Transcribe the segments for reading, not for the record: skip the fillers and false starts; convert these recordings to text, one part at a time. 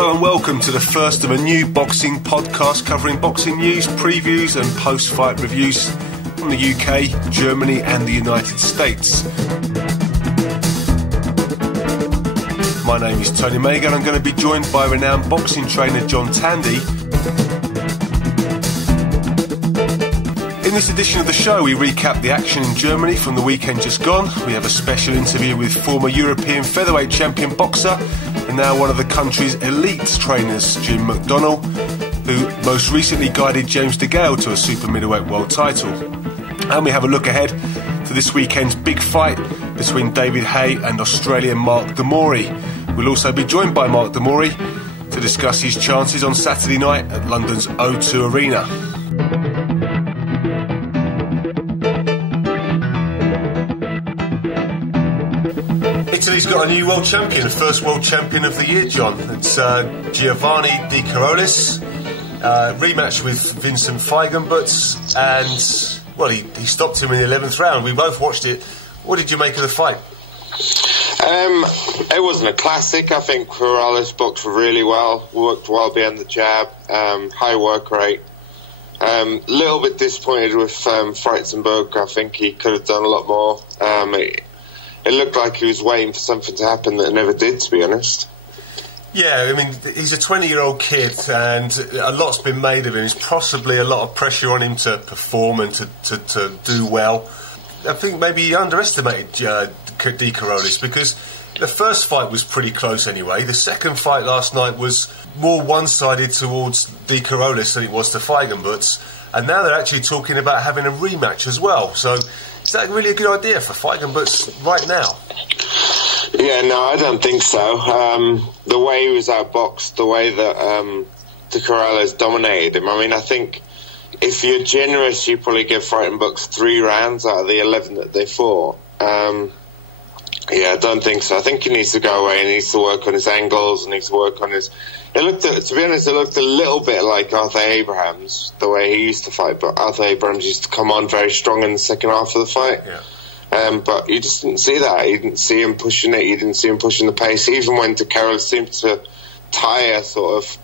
Hello and welcome to the first of a new boxing podcast covering boxing news, previews and post-fight reviews from the UK, Germany and the United States. My name is Tony Mayger and I'm going to be joined by renowned boxing trainer John Tandy. In this edition of the show, we recap the action in Germany from the weekend just gone. We have a special interview with former European featherweight champion boxer and now one of the country's elite trainers, Jim McDonnell, who most recently guided James DeGale to a super middleweight world title. And we have a look ahead to this weekend's big fight between David Haye and Australian Mark de Mori. We'll also be joined by Mark de Mori to discuss his chances on Saturday night at London's O2 Arena. Italy's got a new world champion, the first world champion of the year, John. It's Giovanni de Carolis, rematch with Vincent Feigenbutz, and, well, he stopped him in the 11th round. We both watched it. What did you make of the fight? It wasn't a classic. I think Carolis boxed really well, worked well behind the jab, high work rate. Little bit disappointed with Freizenberg. I think he could have done a lot more. It looked like he was waiting for something to happen that never did, to be honest. Yeah, I mean, he's a 20-year-old kid and a lot's been made of him. There's possibly a lot of pressure on him to perform and to do well. I think maybe he underestimated De Carolis because the first fight was pretty close anyway. The second fight last night was more one-sided towards De Carolis than it was to Feigenbutz. And now they're actually talking about having a rematch as well. So is that really a good idea for Feigenbutz right now? Yeah, no, I don't think so. The way he was outboxed, the way that De Carolis dominated him, I mean, I think if you're generous, you probably give Freizenberg 3 rounds out of the 11 that they fought. Yeah, I don't think so. I think he needs to go away and he needs to work on his angles and needs to work on his... to be honest, it looked a little bit like Arthur Abrahams, the way he used to fight, but Arthur Abrahams used to come on very strong in the second half of the fight. Yeah. But you just didn't see that. You didn't see him pushing it. You didn't see him pushing the pace. Even when De Carolis seemed to tire sort of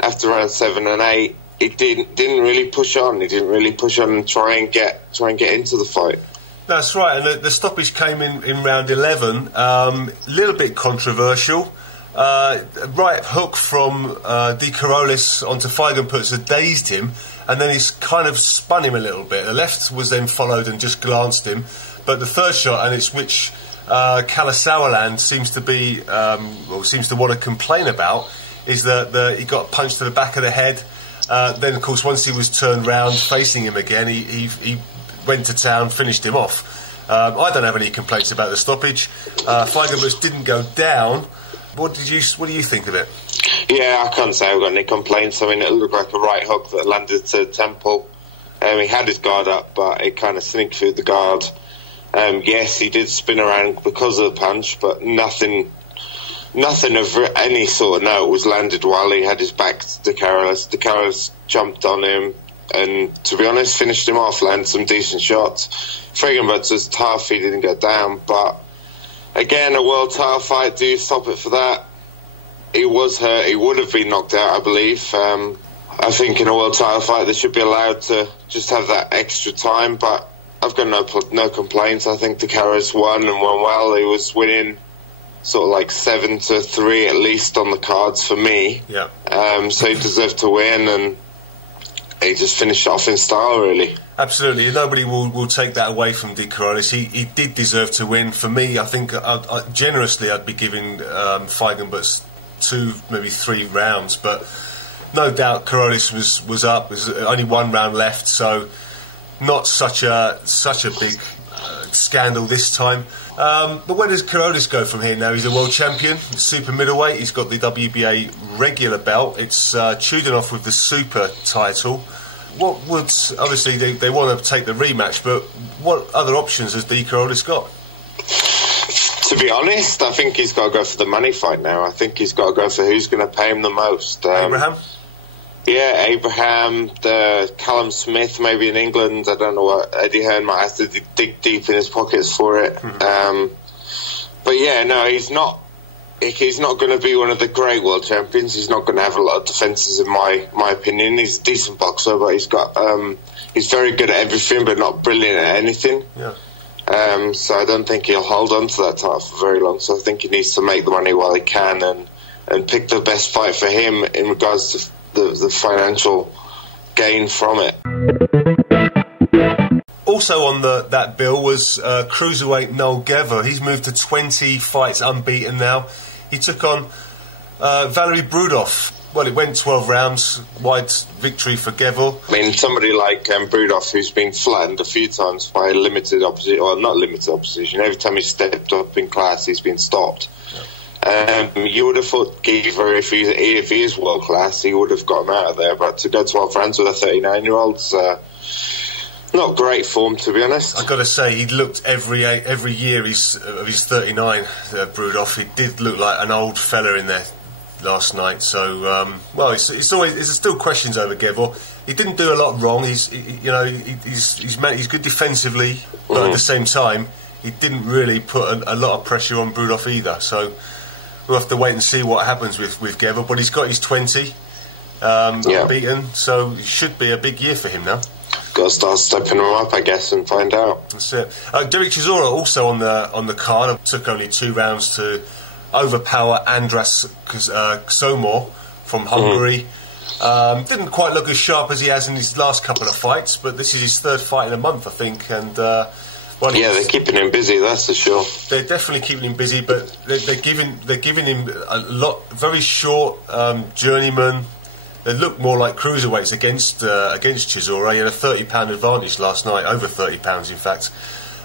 after round 7 and 8, he didn't really push on. He didn't really push on and try and get into the fight. That's right, and the stoppage came in round 11, a little bit controversial. Right hook from De Carolis onto Feigenbutz had dazed him, and then he's kind of spun him a little bit. The left was then followed and just glanced him, but the third shot, and it's which Kalasawaland seems to want to complain about, is that he got punched to the back of the head. Then, of course, once he was turned round facing him again, he went to town, finished him off. I don't have any complaints about the stoppage. Feigenbutz didn't go down. What do you think of it? Yeah, I can't say I've got any complaints. I mean, it looked like a right hook that landed to the temple. He had his guard up, but it kind of sneaked through the guard. Yes, he did spin around because of the punch, but nothing of any sort of note was landed while he had his back to De Carolis. De Carolis jumped on him and, to be honest, finished him off, landed some decent shots. Feigenbutz was tough, he didn't go down, but again, a world title fight, do you stop it for that? He was hurt, he would have been knocked out, I believe. I think in a world title fight they should be allowed to just have that extra time, but I've got no complaints. I think De Carolis won and won well. He was winning sort of like 7-3 at least on the cards for me. Yeah. So he deserved to win, and he just finished off in style, really. Absolutely. Nobody will take that away from De Carolis. He did deserve to win. For me, I think generously I'd be giving Feigenbutz 2, maybe 3 rounds, but no doubt Carolis was up. There's only 1 round left, so not such a big scandal this time. But where does Carolis go from here now? He's a world champion, super middleweight. He's got the WBA regular belt. It's Chudinov with the super title. What would, obviously they want to take the rematch, but what other options has De Carolis got? To be honest, I think he's got to go for the money fight now. I think he's got to go for who's going to pay him the most. Abraham? Yeah, Abraham, Callum Smith, maybe in England. I don't know what. Eddie Hearn might have to dig deep in his pockets for it. Mm-hmm. But yeah, no, he's not he's not going to be one of the great world champions. He's not going to have a lot of defences, in my opinion. He's a decent boxer, but he's very good at everything, but not brilliant at anything. Yeah. So I don't think he'll hold on to that title for very long. So I think he needs to make the money while he can and pick the best fight for him in regards to the financial gain from it. Also on that bill was cruiserweight Noel Gever. He's moved to 20 fights unbeaten now. He took on Valery Brudov. Well, it went 12 rounds, wide victory for Gever. I mean, somebody like Brudov, who's been flattened a few times by limited opposition, or not limited opposition. Every time he's stepped up in class, he's been stopped. Yeah. You would have thought Gever, if he is world class, he would have got him out of there. But to go 12 rounds with a 39-year-old's not great form, to be honest. I've got to say, he looked every year he's 39, Brudov. He did look like an old fella in there last night. So, well, there's still questions over Gever. He didn't do a lot wrong. He's good defensively, but at the same time, he didn't really put a lot of pressure on Brudov either. So we'll have to wait and see what happens with Gever. But he's got his 20 unbeaten, so it should be a big year for him now. Got to start stepping him up, I guess, and find out. That's it. Derek Chisora also on the card. Took only 2 rounds to overpower Andras Somor from Hungary. Didn't quite look as sharp as he has in his last couple of fights, but this is his 3rd fight in a month, I think. And they're keeping him busy, that's for sure. They're definitely keeping him busy, but they're giving him a lot, very short journeyman. They look more like cruiserweights against Chisora. He had a 30-pound advantage last night, over 30 pounds, in fact.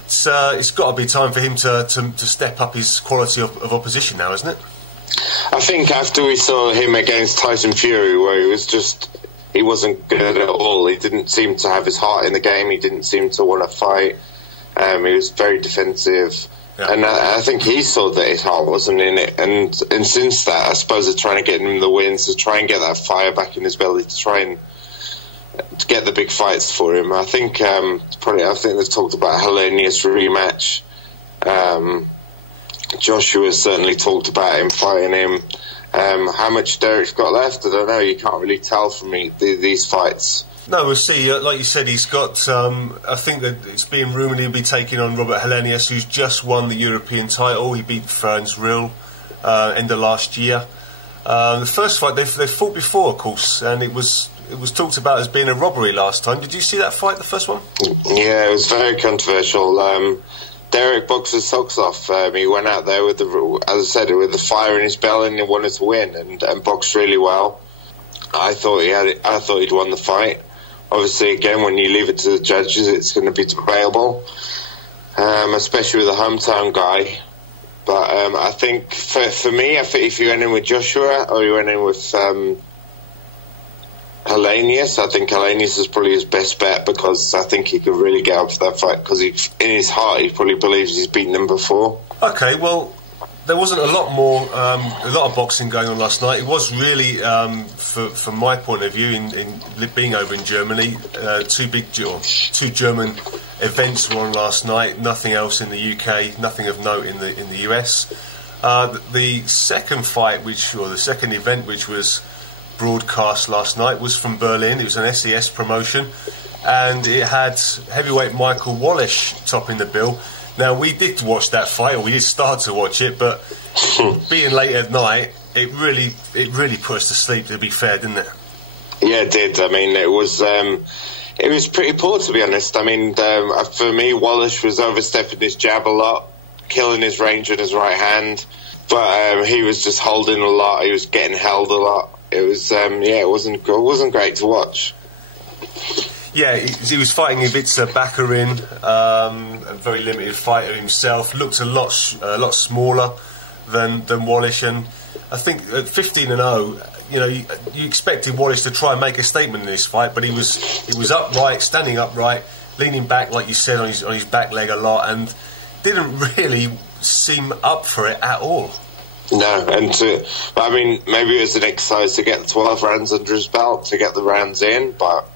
It's got to be time for him to step up his quality of opposition now, isn't it? I think after we saw him against Tyson Fury, where he wasn't good at all. He didn't seem to have his heart in the game. He didn't seem to want to fight. He was very defensive. Yeah. And I think he saw that his heart wasn't in it. And since that, I suppose they're trying to get him the wins, to try and get that fire back in his belly, to try and to get the big fights for him. I think they've talked about a Helenius rematch. Joshua certainly talked about him fighting him. How much Derek's got left, I don't know. You can't really tell from these fights. No, we'll see. Like you said, he's got... I think that it's being rumoured he'll be taking on Robert Helenius, who's just won the European title. He beat Franz Rill end of last year. The first fight, they fought before, of course, and it was talked about as being a robbery last time. Did you see that fight, the first one? Yeah, it was very controversial. Derek boxed his socks off. He went out there with the fire in his belly, and he wanted to win, and boxed really well. I thought he'd won the fight. Obviously, again, when you leave it to the judges, it's going to be debatable, especially with a hometown guy. But I think for me, if you went in with Joshua or you went in with Helenius, I think Helenius is probably his best bet, because I think he could really get up for that fight, because in his heart he probably believes he's beaten him before. Okay, well, there wasn't a lot of boxing going on last night. It was really, from my point of view, in being over in Germany, 2 German events were on last night. Nothing else in the UK, nothing of note in the US. The second the second event, which was broadcast last night, was from Berlin. It was an SES promotion, and it had heavyweight Michael Wallisch topping the bill. Now, we did watch that fight, or we did start to watch it, but being late at night, it really put us to sleep, to be fair, didn't it? Yeah, it did. I mean, it was pretty poor, to be honest. I mean, for me, Wallisch was overstepping his jab a lot, killing his range with his right hand, but he was just holding a lot. He was getting held a lot. It was, it wasn't great to watch. Yeah, he was fighting Ivica Bakarin, a very limited fighter himself. Looked a lot smaller than Wallisch, and I think at 15-0, you expected Wallisch to try and make a statement in this fight, but he was upright, standing upright, leaning back, like you said, on his back leg a lot, and didn't really seem up for it at all. No, but I mean, maybe it was an exercise to get the 12 rounds under his belt, to get the rounds in, but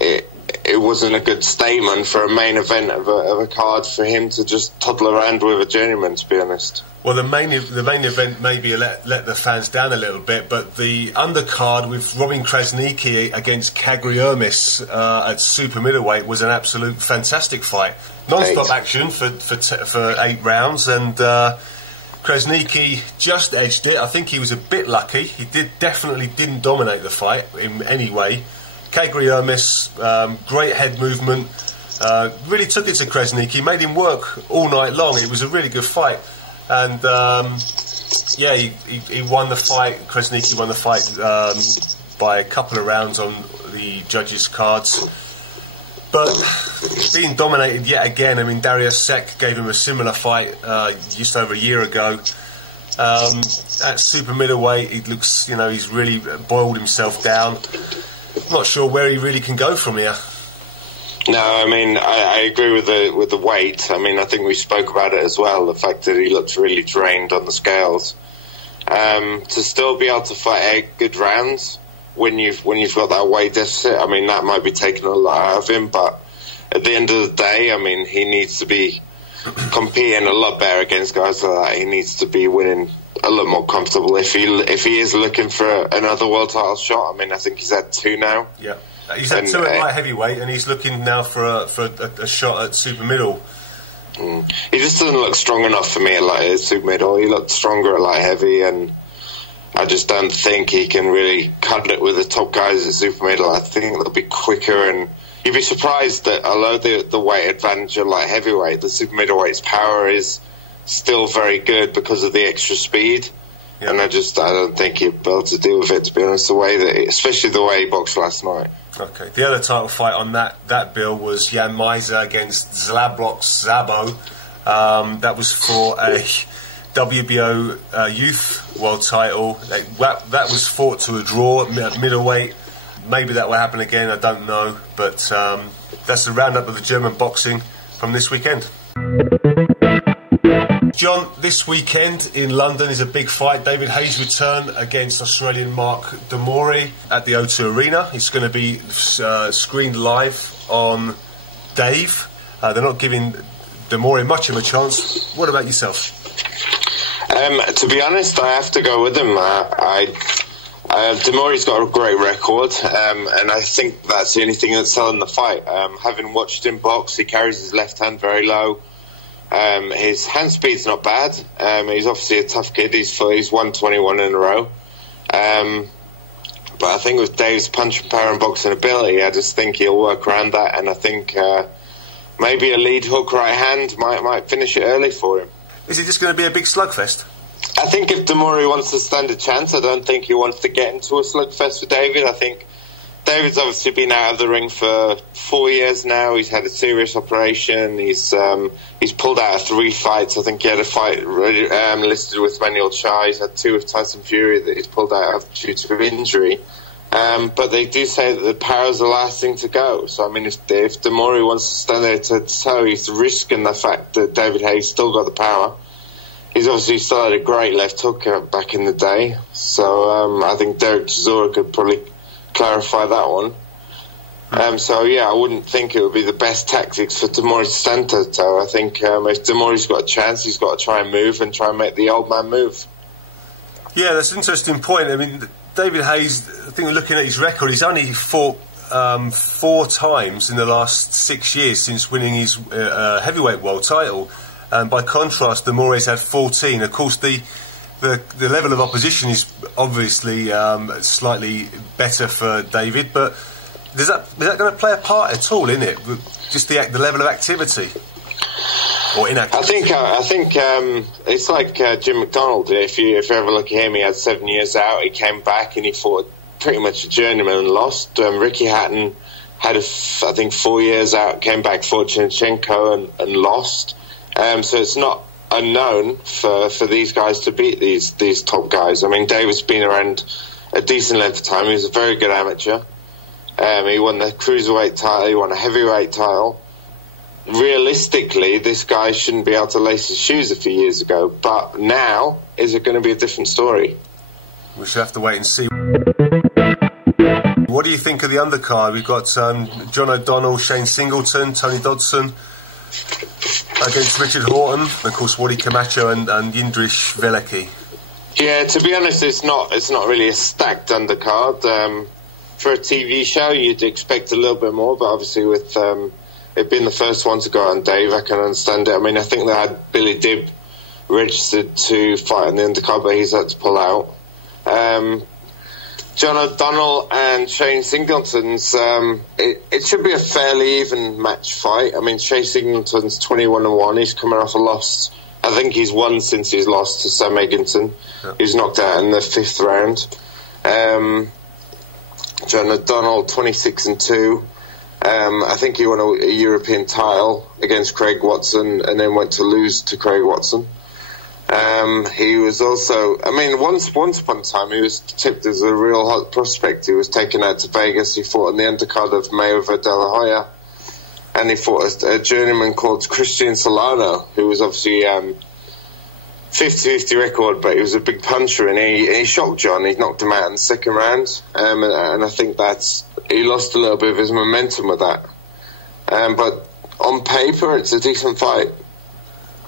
it it wasn't a good statement for a main event of a card for him to just toddle around with a journeyman, to be honest. Well, the main event maybe let the fans down a little bit, but the undercard with Robin Krasniqi against Carolis at super middleweight was an absolute fantastic fight. Non-stop action for 8 rounds, and Krasniqi just edged it. I think he was a bit lucky. He definitely didn't dominate the fight in any way. Carolis, great head movement, really took it to Krasniqi, made him work all night long. It was a really good fight. And he won the fight. Krasniqi won the fight by a couple of rounds on the judges' cards. But being dominated yet again, I mean, Darius Sek gave him a similar fight just over a year ago. At super middleweight, he looks, he's really boiled himself down. Not sure where he really can go from here. No, I mean, I agree with the weight. I mean, I think we spoke about it as well, the fact that he looked really drained on the scales. To still be able to fight 8 good rounds when you've got that weight deficit, I mean, that might be taking a lot out of him, but at the end of the day, I mean, he needs to be competing a lot better against guys like that. He needs to be winning a lot more comfortable if he is looking for another world title shot. I mean, I think he's had 2 now. Yeah. He's had 2 at light heavyweight, and he's looking now for a shot at super middle. He just doesn't look strong enough for me at super middle. He looked stronger at light heavy, and I just don't think he can really cut it with the top guys at super middle. I think they'll be quicker, and you'd be surprised that although the weight advantage at light heavyweight, the super middleweight's power is still very good because of the extra speed. Yep. And I don't think he'll be able to deal with it, to be honest, especially the way he boxed last night. Okay. The other title fight on that bill was Jan Mayger against Zlablok Szabo. That was for a WBO youth world title. That was fought to a draw at middleweight. Maybe that will happen again, I don't know. But that's the roundup of the German boxing from this weekend. John, this weekend in London is a big fight. David Haye's return against Australian Mark de Mori at the O2 Arena. It's going to be screened live on Dave. They're not giving de Mori much of a chance. What about yourself? To be honest, I have to go with him. De Mori's got a great record, and I think that's the only thing that's selling the fight. Having watched him box, he carries his left hand very low. His hand speed's not bad. He's obviously a tough kid. He's won 21 in a row. But I think with Dave's punch and power and boxing ability, I just think he'll work around that, and I think maybe a lead hook right hand might finish it early for him. Is it just going to be a big slugfest? I think if de Mori wants to stand a chance, I don't think he wants to get into a slugfest with David. I think David's obviously been out of the ring for 4 years now. He's had a serious operation. He's pulled out of 3 fights. I think he had a fight listed with Manuel Chai. He's had 2 with Tyson Fury that he's pulled out of due to injury. But they do say that the power's the last thing to go. So, I mean, if de Mori wants to stand there toe, he's risking the fact that David Haye's still got the power. He's obviously still had a great left hook back in the day. So I think Derek Chisora could probably clarify that one. So yeah, I wouldn't think it would be the best tactics for de Mori to stand toe. I think if de Mori's got a chance, he's got to try and move and try and make the old man move. Yeah, that's an interesting point. I mean, David Haye's, I think looking at his record, he's only fought 4 times in the last 6 years since winning his heavyweight world title. By contrast, de Mori's had 14. Of course, the level of opposition is obviously slightly better for David, but is that going to play a part at all in it? Just the level of activity or inactivity? I think it's like Jim McDonnell did. If you ever look at him, he had 7 years out. He came back and he fought pretty much a journeyman and lost. Ricky Hatton had, I think, 4 years out, came back, fought Chinchenko and lost. So it's not unknown for these guys to beat these top guys. I mean, David's been around a decent length of time. He was a very good amateur. He won the cruiserweight title. He won a heavyweight title. Realistically, this guy shouldn't be able to lace his shoes a few years ago. But now, is it going to be a different story? We should have to wait and see What do you think of the undercard? We've got John O'Donnell, Shane Singleton, Tony Dodson against Richard Horton, and of course Wally Camacho and Yildiz Velecki. Yeah, to be honest, it's not really a stacked undercard. For a TV show, you'd expect a little bit more, but obviously with it being the first one to go on Dave, I can understand it. I mean, I think they had Billy Dibb registered to fight in the undercard, but he's had to pull out. John O'Donnell and Shane Singleton's, it should be a fairly even match fight. I mean, Shane Singleton's 21-1. He's coming off a loss. I think he's won since he's lost to Sam Eggington. Yep. He was knocked out in the 5th round. John O'Donnell, 26-2. I think he won a European title against Craig Watson and then went to lose to Craig Watson. He was also, I mean, once upon a time he was tipped as a real hot prospect. He was taken out to Vegas. He fought on the undercard of Mayweather De La Hoya, and he fought a journeyman called Christian Solano, who was obviously 50-50 record, but he was a big puncher, and he shocked John. He knocked him out in the 2nd round, and I think he lost a little bit of his momentum with that. But on paper, it's a decent fight.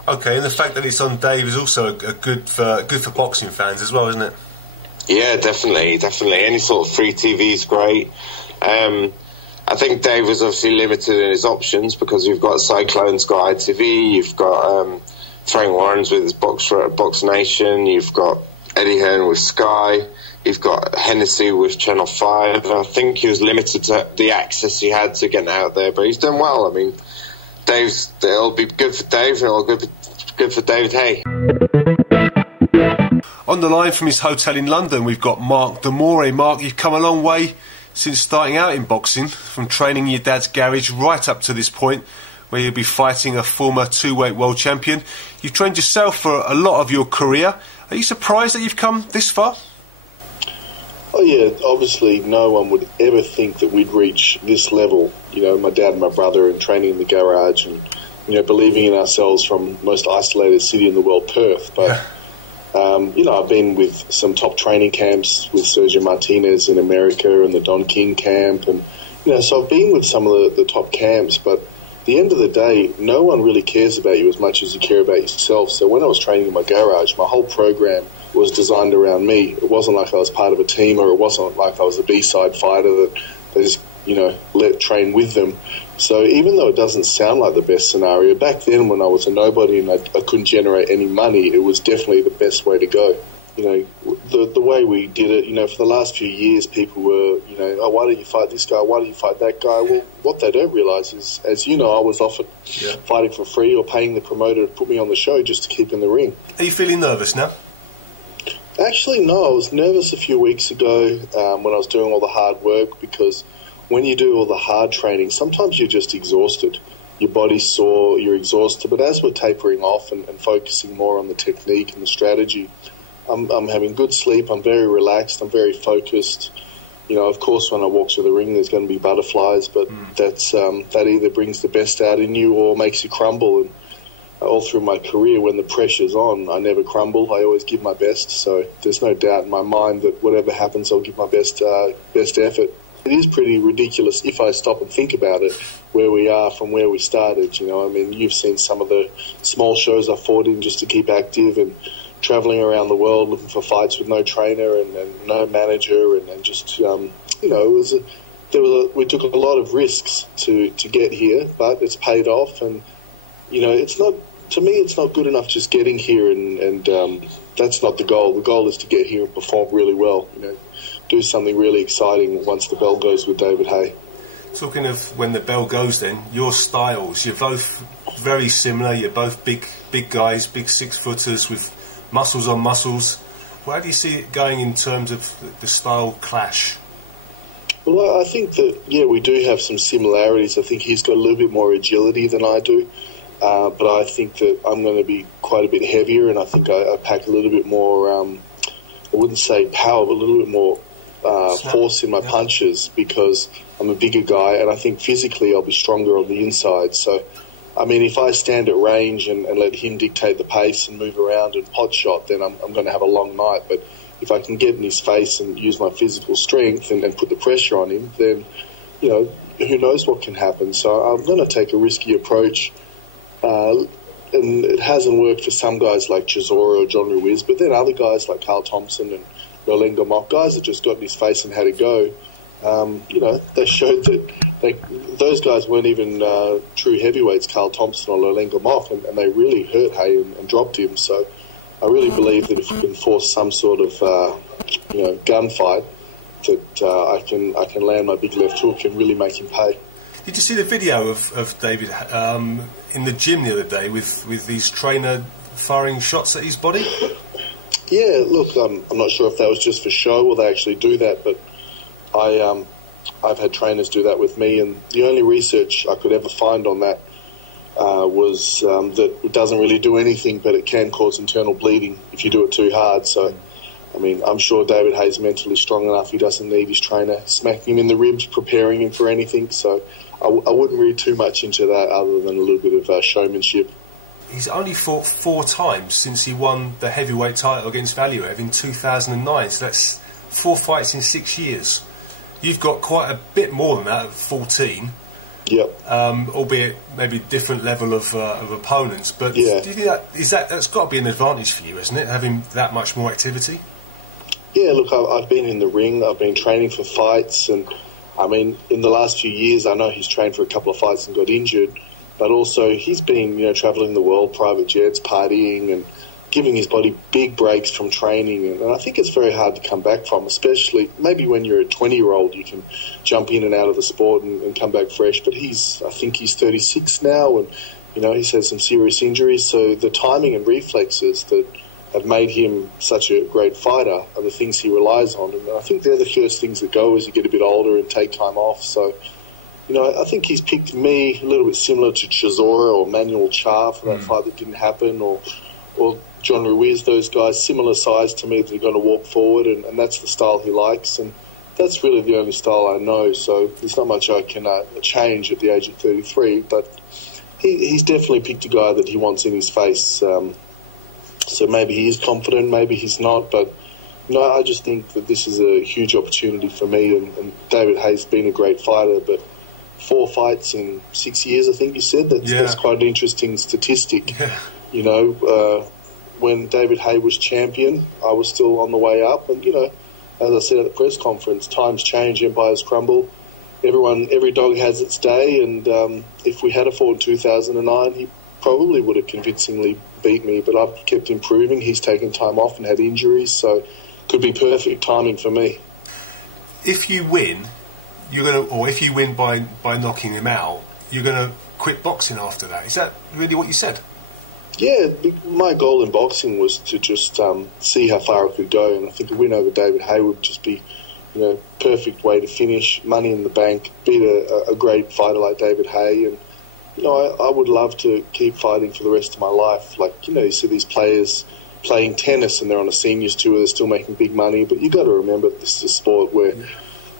Okay, and the fact that it's on Dave is also a good for boxing fans as well, isn't it? Yeah, definitely. Any sort of free TV is great. I think Dave was obviously limited in his options because you've got Cyclone's got ITV, you've got Frank Warren's with his Box Nation, you've got Eddie Hearn with Sky, you've got Hennessy with Channel 5. I think he was limited to the access he had to get out there, but he's done well. I mean, it'll be good for Dave and it'll be good for David Haye. On the line from his hotel in London, we've got Mark de Mori. Mark, you've come a long way since starting out in boxing, from training in your dad's garage right up to this point, where you'll be fighting a former 2-weight world champion. You've trained yourself for a lot of your career. Are you surprised that you've come this far? Oh yeah, obviously no one would ever think that we'd reach this level. You know, my dad and my brother, and training in the garage, and believing in ourselves from most isolated city in the world, Perth. But I've been with some top training camps with Sergio Martinez in America and the Don King camp, and so I've been with some of the top camps. But at the end of the day, no one really cares about you as much as you care about yourself. So when I was training in my garage, my whole program was designed around me. It wasn't like I was part of a team, or it wasn't like I was a B-side fighter that they just let train with them. So even though it doesn't sound like the best scenario, back then when I was a nobody and I couldn't generate any money, it was definitely the best way to go. The way we did it, for the last few years, people were, oh, why don't you fight this guy? Why don't you fight that guy? Well, what they don't realise is, as you know, I was offered fighting for free or paying the promoter to put me on the show just to keep in the ring. Are you feeling nervous now? Actually, no. I was nervous a few weeks ago when I was doing all the hard work, because when you do all the hard training, sometimes you're just exhausted. Your body's sore, you're exhausted. But as we're tapering off and focusing more on the technique and the strategy, I'm having good sleep, I'm very relaxed, I'm very focused. Of course, when I walk to the ring, there's going to be butterflies, but that either brings the best out in you or makes you crumble. And all through my career, when the pressure's on, I never crumble. I always give my best. So there's no doubt in my mind that whatever happens, I'll give my best effort. It is pretty ridiculous if I stop and think about it, where we are from where we started. I mean, you've seen some of the small shows I fought in just to keep active, and travelling around the world looking for fights with no trainer and no manager, and just we took a lot of risks to get here, but it's paid off. And it's not, to me, it's not good enough just getting here, and that's not the goal. The goal is to get here and perform really well. Do something really exciting once the bell goes with David Haye. Talking of when the bell goes, then your styles, you're both very similar. You're both big guys, big 6-footers with muscles on muscles. Where do you see it going in terms of the style clash? Well, I think that, we do have some similarities. I think he's got a little bit more agility than I do, but I think that I'm going to be quite a bit heavier, and I think I pack a little bit more, I wouldn't say power, but a little bit more force in my punches, because I'm a bigger guy, and I think physically I'll be stronger on the inside. So, I mean, if I stand at range and let him dictate the pace and move around and pot shot, then I'm going to have a long night. But if I can get in his face and use my physical strength and put the pressure on him, then, you know, who knows what can happen. So I'm going to take a risky approach. And it hasn't worked for some guys like Chisora or John Ruiz, but then other guys like Carl Thompson and Roland Garmock, guys that just got in his face and had a go. You know, they showed that those guys weren't even true heavyweights, Carl Thompson or Roland Garmock, and they really hurt Haye and dropped him. So I really believe that if we can force some sort of gunfight, that I can land my big left hook and really make him pay. Did you see the video of David in the gym the other day with these trainer firing shots at his body? Yeah, look, I'm not sure if that was just for show or they actually do that, but I've had trainers do that with me, and the only research I could ever find on that was that it doesn't really do anything, but it can cause internal bleeding if you do it too hard. So, I mean, I'm sure David Haye's mentally strong enough. He doesn't need his trainer smacking him in the ribs, preparing him for anything. So I wouldn't read too much into that other than a little bit of showmanship. He's only fought 4 times since he won the heavyweight title against Valuev in 2009, so that's 4 fights in 6 years. You've got quite a bit more than that at 14. Yep. Albeit maybe different level of opponents. But yeah. Do you think that's got to be an advantage for you, isn't it, having that much more activity? Yeah, look, I've been in the ring, I've been training for fights, and I mean, in the last few years, I know he's trained for a couple of fights and got injured, but also he's been, you know, travelling the world, private jets, partying, and giving his body big breaks from training, and I think it's very hard to come back from, especially maybe when you're a 20-year-old, you can jump in and out of the sport and come back fresh, but I think he's 36 now, and, you know, he's had some serious injuries, so the timing and reflexes that have made him such a great fighter are the things he relies on, and I think they're the first things that go as you get a bit older and take time off. So, you know, I think he's picked me a little bit similar to Chisora or Manuel Cha for that fight that didn't happen, or John Ruiz, those guys, similar size to me, that are going to walk forward, and that's the style he likes, and that's really the only style I know, so there's not much I can change at the age of 33, but he's definitely picked a guy that he wants in his face. So maybe he is confident, maybe he's not, but no, I just think that this is a huge opportunity for me, and David Haye's been a great fighter, but 4 fights in 6 years, I think you said, that's quite an interesting statistic. Yeah. You know, when David Haye was champion, I was still on the way up, and, you know, as I said at the press conference, times change, empires crumble. Every dog has its day, and if we had a fought in 2009, he probably would have convincingly beat me, but I've kept improving. He's taken time off and had injuries, so could be perfect timing for me. If you win, if you win by knocking him out, you're going to quit boxing after that. Is that really what you said? Yeah, my goal in boxing was to just see how far I could go, and I think a win over David Haye would just be, you know, perfect way to finish, money in the bank, beat a great fighter like David Haye, and, you know, I would love to keep fighting for the rest of my life. Like, you know, you see these players playing tennis and they're on a seniors tour, they're still making big money, but you've got to remember this is a sport where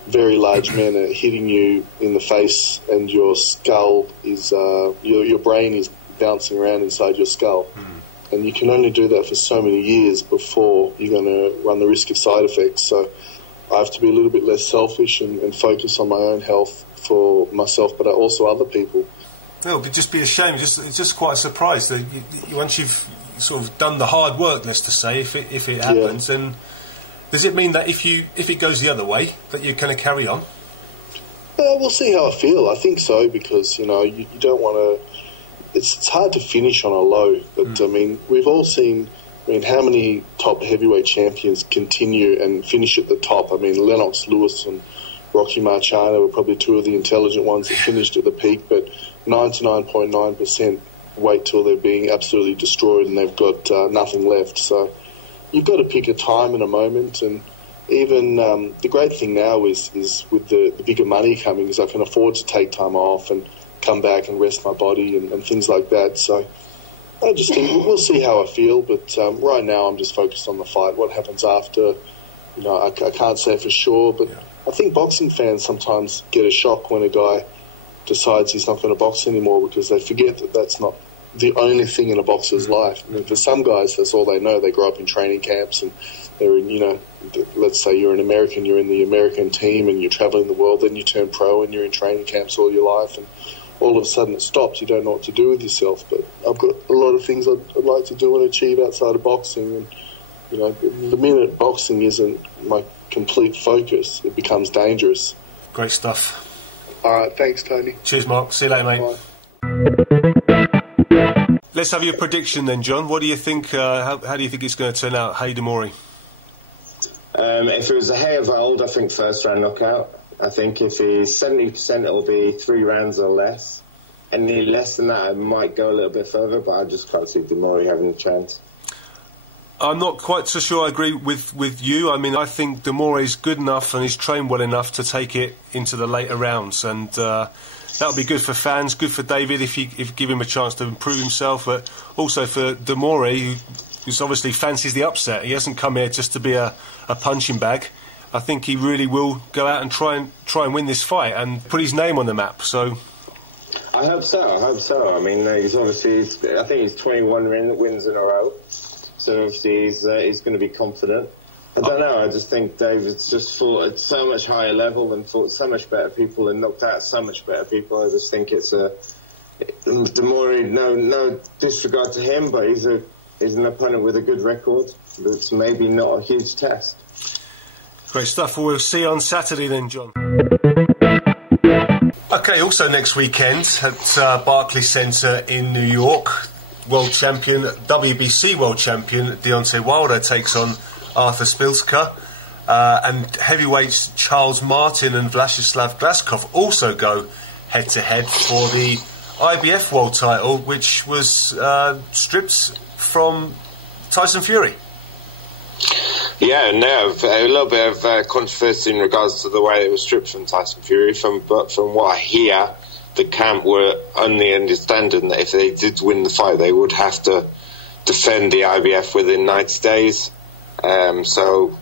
very large men are hitting you in the face, and your skull is, your brain is bouncing around inside your skull. And you can only do that for so many years before you're going to run the risk of side effects. So I have to be a little bit less selfish and focus on my own health for myself, but also other people. No, it'd just be a shame. It's just quite a surprise that once you've sort of done the hard work, let's just say, if it happens, then does it mean that if it goes the other way, that you're going to carry on? We'll see how I feel. I think so, because, you know, you don't want to. It's hard to finish on a low, but I mean, we've all seen. I mean, how many top heavyweight champions continue and finish at the top? I mean, Lennox Lewis and Rocky Marciano were probably 2 of the intelligent ones that finished at the peak, but 99.9% wait till they're being absolutely destroyed and they've got nothing left. So you've got to pick a time and a moment, and even the great thing now is with the bigger money coming, is I can afford to take time off and come back and rest my body and things like that. So I just think we'll see how I feel, but right now I'm just focused on the fight. What happens after, you know, I can't say for sure, but I think boxing fans sometimes get a shock when a guy decides he's not going to box anymore, because they forget that that's not the only thing in a boxer's life. I mean, for some guys, that's all they know. They grow up in training camps and they're in, let's say you're an American, you're in the American team and you're traveling the world, then you turn pro and you're in training camps all your life and all of a sudden it stops. You don't know what to do with yourself. But I've got a lot of things I'd like to do and achieve outside of boxing. And, the minute boxing isn't my complete focus, it becomes dangerous. Great stuff. All right, thanks, Tony. Cheers, Mark. See you later, mate. Bye. Let's have your prediction then, John. What do you think? How do you think it's going to turn out? Haye de Mori. If it was a Haye of old, I think first round knockout. I think if he's 70%, it'll be 3 rounds or less. Any less than that, I might go a little bit further, but I just can't see de Mori having a chance. I'm not quite so sure I agree with you. I mean, I think de Mori's good enough and he's trained well enough to take it into the later rounds, and that'll be good for fans, good for David if you give him a chance to improve himself, but also for de Mori, who's obviously fancies the upset. He hasn't come here just to be a punching bag. I think he really will go out and try and win this fight and put his name on the map. So I hope so. I mean, he's obviously, I think he's 21 wins in a row. So obviously he's going to be confident. I don't know. I just think David's just fought at so much higher level and fought so much better people and knocked out so much better people. I just think it's de Mori. No disregard to him, but he's an opponent with a good record. It's maybe not a huge test. Great stuff. Well, we'll see you on Saturday then, John. Okay. Also next weekend at Barclays Centre in New York, world champion, WBC world champion Deontay Wilder takes on Artur Szpilka, and heavyweights Charles Martin and Vyacheslav Glazkov also go head-to-head for the IBF world title, which was stripped from Tyson Fury. Yeah, no, a little bit of controversy in regards to the way it was stripped from Tyson Fury, but from what I hear, the camp were on the understanding that if they did win the fight, they would have to defend the IBF within 90 days. So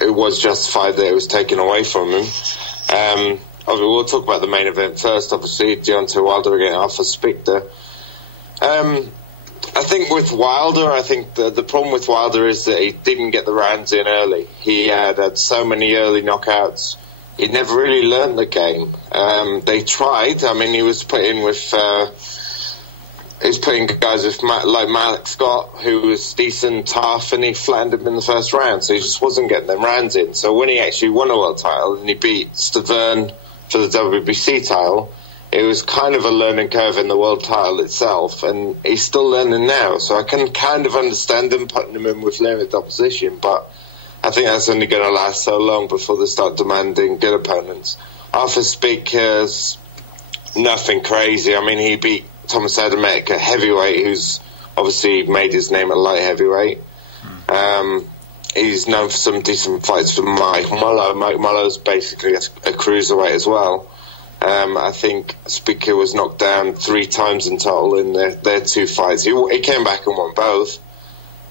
it was justified that it was taken away from him. We'll talk about the main event first. Obviously, Deontay Wilder against Artur Szpilka. I think with Wilder, the problem with Wilder is that he didn't get the rounds in early. He had so many early knockouts. He never really learned the game. They tried. I mean, he was putting guys with like Malik Scott, who was decent, tough, and he flattened him in the first round. So he just wasn't getting them rounds in. So when he actually won a world title and he beat Stavern for the WBC title, it was kind of a learning curve in the world title itself, and he's still learning now. So I can kind of understand them putting him in with limited opposition, but I think that's only going to last so long before they start demanding good opponents. Artur Szpilka's nothing crazy. I mean, he beat Thomas Adamek, a heavyweight who's obviously made his name at light heavyweight. He's known for some decent fights for Mike Mullo. Mike Mullo's basically a cruiserweight as well. I think Szpilka was knocked down 3 times in total in their 2 fights. He came back and won both,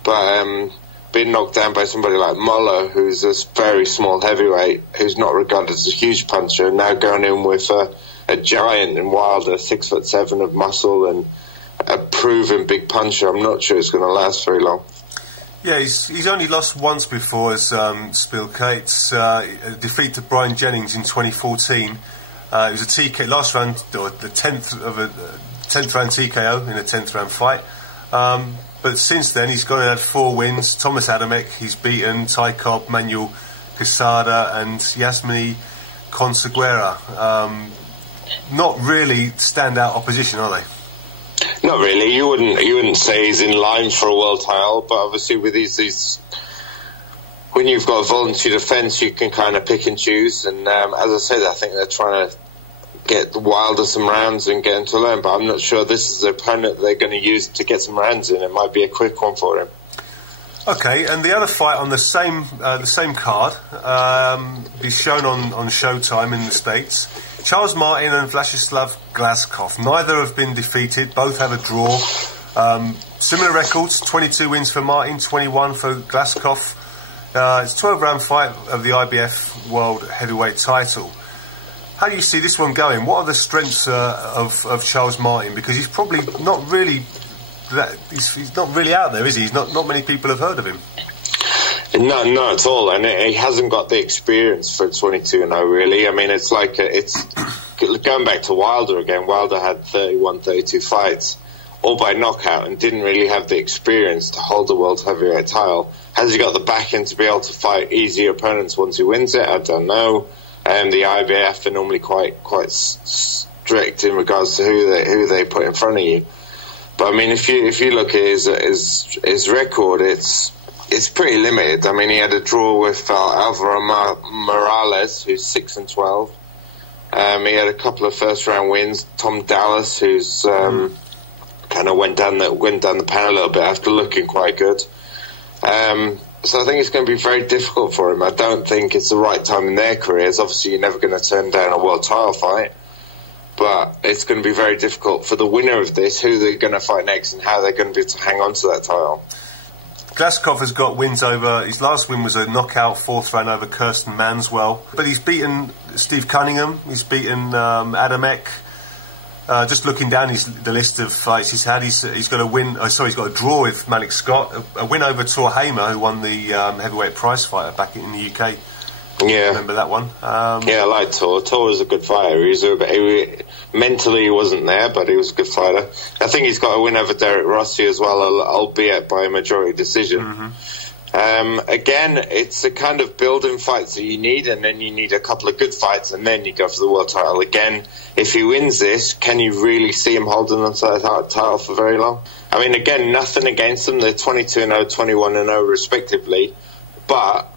but being knocked down by somebody like Mullo, who's a very small heavyweight, who's not regarded as a huge puncher, and now going in with a giant in Wilder, 6'7" of muscle and a proven big puncher, I'm not sure it's going to last very long. Yeah, he's only lost once before as Szpilka. It's a defeat to Brian Jennings in 2014. It was a TK last round, or the 10th round TKO in a 10th round fight. But since then, he's gone and had 4 wins. Thomas Adamek, he's beaten Ty Cobb, Manuel Quesada, and Yasmini Consaguera. Not really standout opposition, are they? Not really. You wouldn't say he's in line for a world title, but obviously with these when you've got a voluntary defence, you can kind of pick and choose. And as I said, I think they're trying to get Wilder some rounds and get him to learn, but I'm not sure this is the opponent they're going to use to get some rounds in. It might be a quick one for him. Okay, and the other fight on the same card be shown on Showtime in the States. Charles Martin and Vyacheslav Glazkov. Neither have been defeated. Both have a draw. Similar records: 22 wins for Martin, 21 for Glazkov. It's a 12-round fight of the IBF World Heavyweight title. How do you see this one going? What are the strengths of Charles Martin? Because he's probably not really he's not really out there, is he? Not many people have heard of him. No, not at all, and he hasn't got the experience for 22-0, really. I mean, it's like it's going back to Wilder again. Wilder had 31, 32 fights, all by knockout, and didn't really have the experience to hold the world heavyweight title. Has he got the backing to be able to fight easier opponents once he wins it? I don't know. The IBF are normally quite strict in regards to who they put in front of you. But I mean, if you look at his record, it's pretty limited. I mean, he had a draw with Alvaro Morales, who's 6-12. He had a couple of first-round wins. Tom Dallas, who's kind of went down the pan a little bit after looking quite good. So I think it's going to be very difficult for him. I don't think it's the right time in their careers. Obviously, you're never going to turn down a world title fight. But it's going to be very difficult for the winner of this, who they're going to fight next and how they're going to be able to hang on to that title. Glazkov has got wins over... His last win was a knockout, 4th round over Kirsten Manswell. But he's beaten Steve Cunningham. He's beaten Adam Eck. Just looking down the list of fights he's had, he's got a win... he's got a draw with Malik Scott. A win over Tor Hamer, who won the heavyweight prize fighter back in the UK. Yeah. Remember that one? Yeah, I like Tor. Tor was a good fighter. Mentally he wasn't there, but he was a good fighter. I think he's got a win over Derek Rossi as well, albeit by a majority decision. Mm-hmm. Again, it's the kind of building fights that you need, and then you need a couple of good fights, and then you go for the world title. Again, if he wins this, can you really see him holding on to that title for very long? I mean, again, nothing against them. They're 22-0, 21-0 respectively, but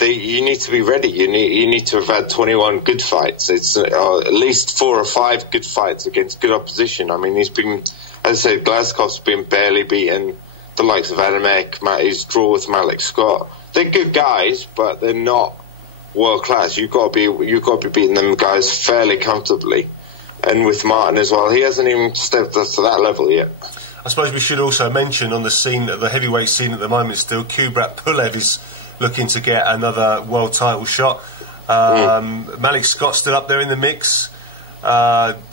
you need to be ready. You need to have had 21 good fights. It's at least 4 or 5 good fights against good opposition. I mean, he's been, as I said, Glazkov's been barely beaten. The likes of Adam Eck, his draw with Malik Scott. They're good guys, but they're not world class. You've got to be beating them guys fairly comfortably. And with Martin as well, he hasn't even stepped up to that level yet. I suppose we should also mention on the heavyweight scene at the moment still, Kubrat Pulev is looking to get another world title shot. Malik Scott's still up there in the mix.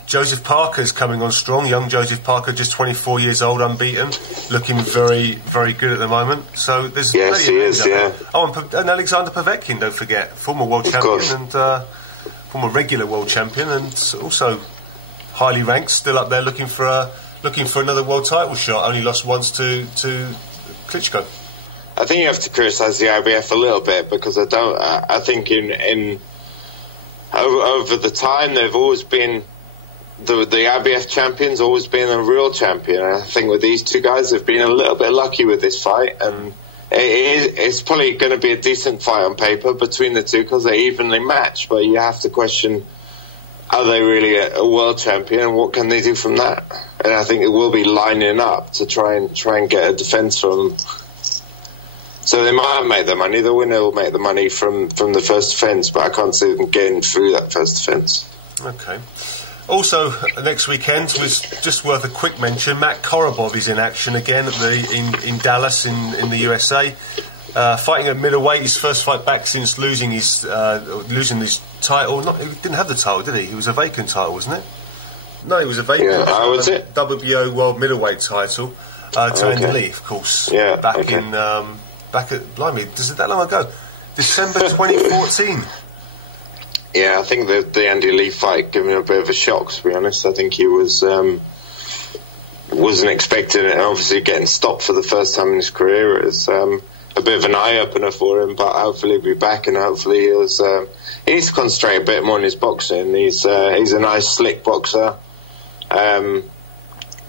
Joseph Parker's coming on strong. Young Joseph Parker, just 24 years old, unbeaten, looking very, very good at the moment. So there's yes, he is. Yeah. Oh, and Alexander Povetkin, don't forget, former world champion and former regular world champion, and also highly ranked, still up there looking for another world title shot. Only lost once to Klitschko. I think you have to criticise the IBF a little bit, because I think in over the time they've always been the IBF champion's always been a real champion. And I think with these two guys, they've been a little bit lucky with this fight, and it's probably going to be a decent fight on paper between the two because they're evenly matched. But you have to question: are they really a world champion, and what can they do from that? And I think it will be lining up to try and get a defence from them. So they might make the money. The winner will make the money from the first defence, but I can't see them getting through that first defence. Okay. Also, next weekend was just worth a quick mention. Matt Korobov is in action again in Dallas in the USA, fighting at middleweight. His first fight back since losing his title. He didn't have the title, did he? It was a vacant title, wasn't it? No, it was a vacant. Yeah, how was it? WBO World Middleweight title. Tandy Lee, of course. Yeah. Back at blimey, is it that long ago? December 2014. Yeah, I think the Andy Lee fight gave me a bit of a shock, to be honest. I think he wasn't expecting it, and obviously getting stopped for the first time in his career is a bit of an eye-opener for him, but hopefully he'll be back, and hopefully he needs to concentrate a bit more on his boxing. He's a nice, slick boxer.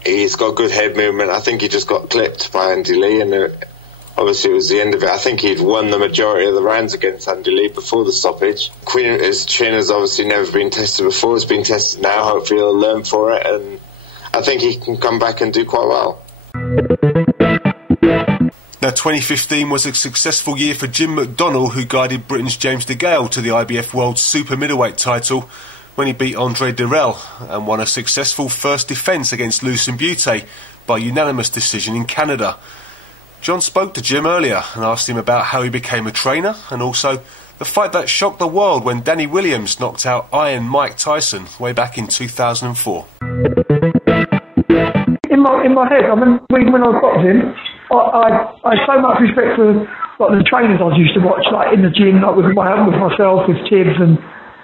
He's got good head movement. I think he just got clipped by Andy Lee, and obviously it was the end of it. I think he'd won the majority of the rounds against Andy Lee before the stoppage. His chin has obviously never been tested before. It's been tested now. Hopefully he'll learn for it, and I think he can come back and do quite well. Now, 2015 was a successful year for Jim McDonnell, who guided Britain's James DeGale to the IBF World Super Middleweight title when he beat Andre Dirrell and won a successful first defence against Lucien Butte by unanimous decision in Canada. John spoke to Jim earlier and asked him about how he became a trainer, and also the fight that shocked the world when Danny Williams knocked out Iron Mike Tyson way back in 2004. In my head, I remember when I was boxing, I had so much respect for like the trainers I used to watch, like in the gym, like with myself, with Tibbs, and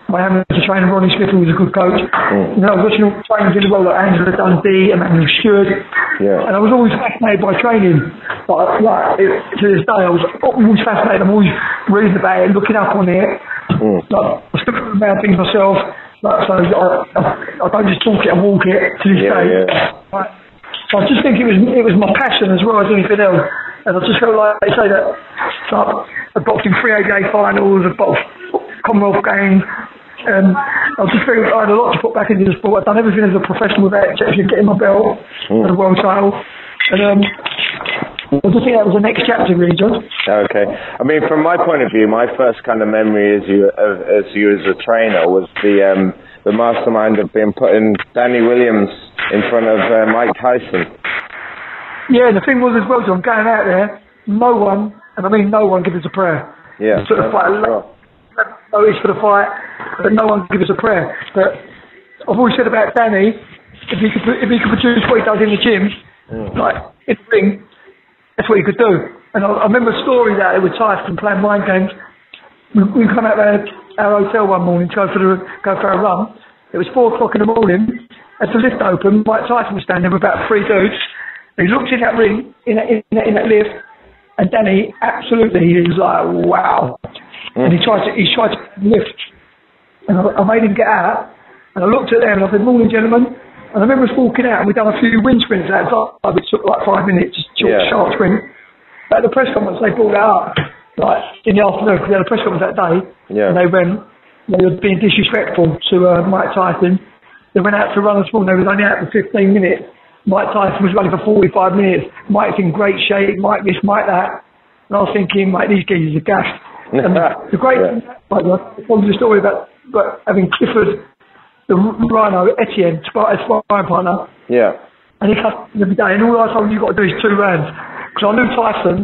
my amateur trainer Ronnie Smith, who was a good coach. You know, I was watching all the trainers in the world, like Angela Dundee, Emmanuel Stewart, and I was always fascinated by training. Like to this day, I was always fascinated. I'm always reading about it, looking up on it. Like, I still think about things myself. Like, so I don't just talk it, I walk it to this day. Like, so I just think it was my passion as well as anything else. And I just felt like they say that I boxed in 3 ABA finals, I boxed Commonwealth Games. I just feel I had a lot to put back into the sport. I've done everything as a professional without actually getting my belt and the world title. And I just think that was the next chapter, really, John. Okay. I mean, from my point of view, my first kind of memory as you as a trainer was the mastermind of being putting Danny Williams in front of Mike Tyson. Yeah, and the thing was as well, John, going out there, no one, and I mean no one, gives us a prayer. Yeah. Sort of fight, notice for the fight, but no one gives us a prayer. But I've always said about Danny, if he could produce what he does in the gym, like in the ring, that's what he could do. And I remember stories out there with Tyson playing mind games. We come out of our hotel one morning to go for a run. It was 4 o'clock in the morning. As the lift opened, Mike Tyson was standing with about 3 dudes. He looked in that ring, in that lift, and Danny, absolutely, he was like, wow. And he tried to lift. And I made him get out, and I looked at them and I said, morning, gentlemen. And I remember us walking out and we'd done a few wind sprints outside, which took like 5 minutes, just sharp sprint. But at the press conference, they brought that up, like in the afternoon, because they had a press conference that day. And they were being disrespectful to Mike Tyson. They went out to run this morning, they was only out for 15 minutes. Mike Tyson was running for 45 minutes. Mike's in great shape, Mike this, Mike that. And I was thinking, mate, these geezers are gassed. And the great thing, I told you the story about having Clifford, the Rhino, Etienne, sparring partner. And he cut every day. And all I told him you got to do is 2 rounds. Because I knew Tyson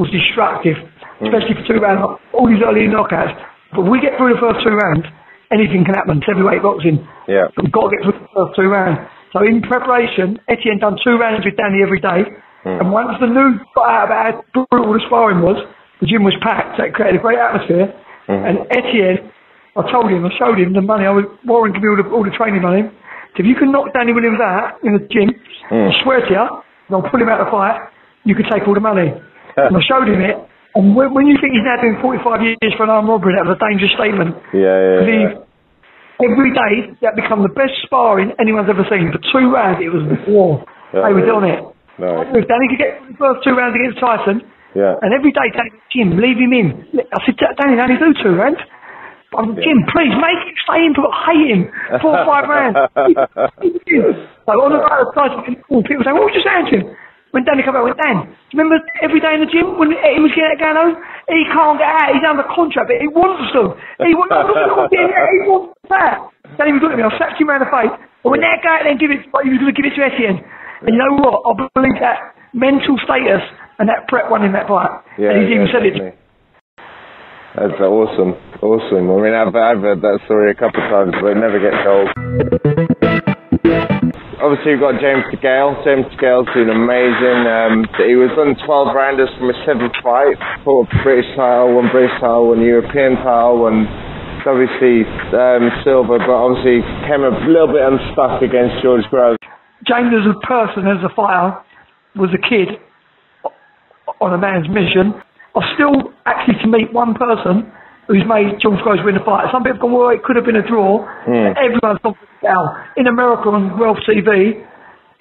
was destructive, especially for 2 rounds, all these early knockouts. But when we get through the first 2 rounds, anything can happen. It's heavyweight boxing. So we've got to get through the first 2 rounds. So in preparation, Etienne done 2 rounds with Danny every day. And once the news got out about how brutal the sparring was, the gym was packed, so it created a great atmosphere. And Etienne, I showed him the money. Warren gave me all the training money. So if you can knock Danny Williams out in the gym, I swear to you, and I'll pull him out of the fight, you can take all the money. And I showed him it. And when you think he's now doing 45 years for an armed robbery, that was a dangerous statement. Every day, that become the best sparring anyone's ever seen. For 2 rounds, it was war. They were on it. If Danny could get the first 2 rounds against Tyson, and every day, Danny, Jim, leave him in. I said, Danny, only do 2 rounds. Jim, please, make him stay in, but I hate him. 4 or 5 rounds. So on the road, people say, what was you saying to him? When Danny came out, I went, Dan, remember every day in the gym when he was getting that going home? He can't get out, he's under contract, but he wants to. He wants that. Danny was looking at me, I slapped him around the face. I went, now go out there and give it, like you was going to give it to Etienne. And you know what? I believe that mental status and that prep won in that fight. And he's even said it. That's awesome. I mean, I've heard that story a couple of times, but it never gets old. Obviously, you've got James DeGale. James DeGale's been amazing. He was on 12 rounders from his 7th fight. Fought British title, won British title, won European title, won WC silver, but obviously came a little bit unstuck against George Groves. James as a person, as a fighter, was a kid on a man's mission. I've still actually to meet one person who's made George Groves win the fight. Some people have gone, well, it could have been a draw. Everyone's gone for DeGale. In America on Wealth TV,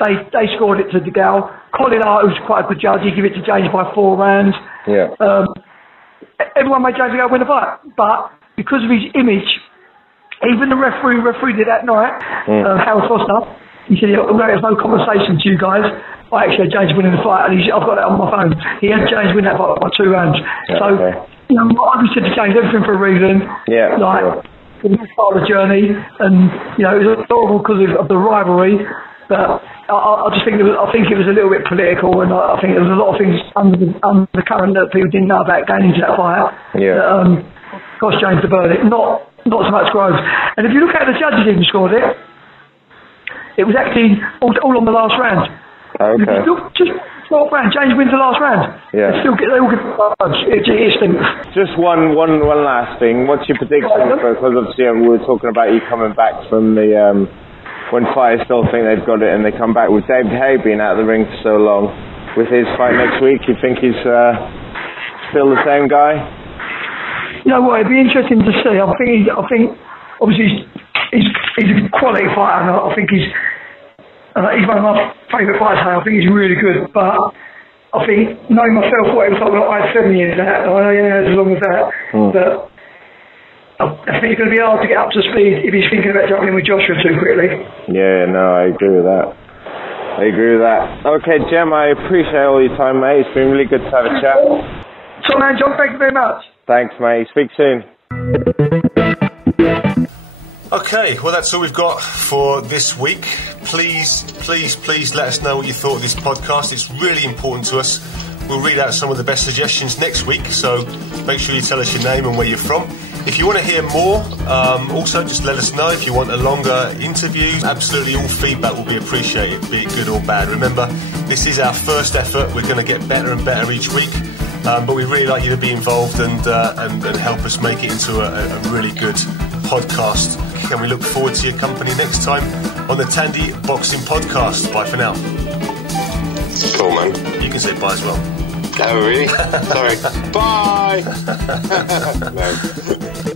they scored it to DeGale. Colin Hart, who's quite a good judge, he gave it to James by 4 rounds. Everyone made James DeGale win the fight. But because of his image, even the referee did that night, Howard Foster, he said, although there's no conversation to you guys, I actually had James winning the fight, and I've got that on my phone. He had James win that fight by 2 rounds. You know, I just said to James, everything for a reason. It was part of the journey, and you know, it was horrible because of the rivalry. But I just think it was a little bit political, and I think there was a lot of things under the current that people didn't know about going into that fight. That cost James the verdict, not so much Groves. And if you look at the judges even scored it, it was actually all on the last round. Okay. Just 12th round. James wins the last round. Yeah. They all get the punch. It's Just one last thing. What's your prediction? Because obviously we were talking about you coming back from the when fighters still think they've got it and they come back. With David Haye being out of the ring for so long, with his fight next week, you think he's still the same guy? You know what? It'd be interesting to see. I think obviously he's a quality fighter. And I think he's one of my favourite fighters. I think he's really good. But I think knowing myself, what it was like when I had 7 years that, as long as that, that I think it's going to be hard to get up to speed if he's thinking about jumping in with Joshua too quickly. Yeah, no, I agree with that. Okay, Jem, I appreciate all your time, mate. It's been really good to have a chat. So, man, John, thank you very much. Thanks, mate. Speak soon. Okay, well, that's all we've got for this week. Please let us know what you thought of this podcast. It's really important to us. We'll read out some of the best suggestions next week, so make sure you tell us your name and where you're from. If you want to hear more, also just let us know. If you want a longer interview, absolutely all feedback will be appreciated, be it good or bad. Remember, this is our first effort. We're going to get better and better each week, but we'd really like you to be involved and help us make it into a really good podcast. And we look forward to your company next time on the Tandy Boxing Podcast. Bye for now. Cool, man. You can say bye as well. Oh, really? Sorry. Bye! No.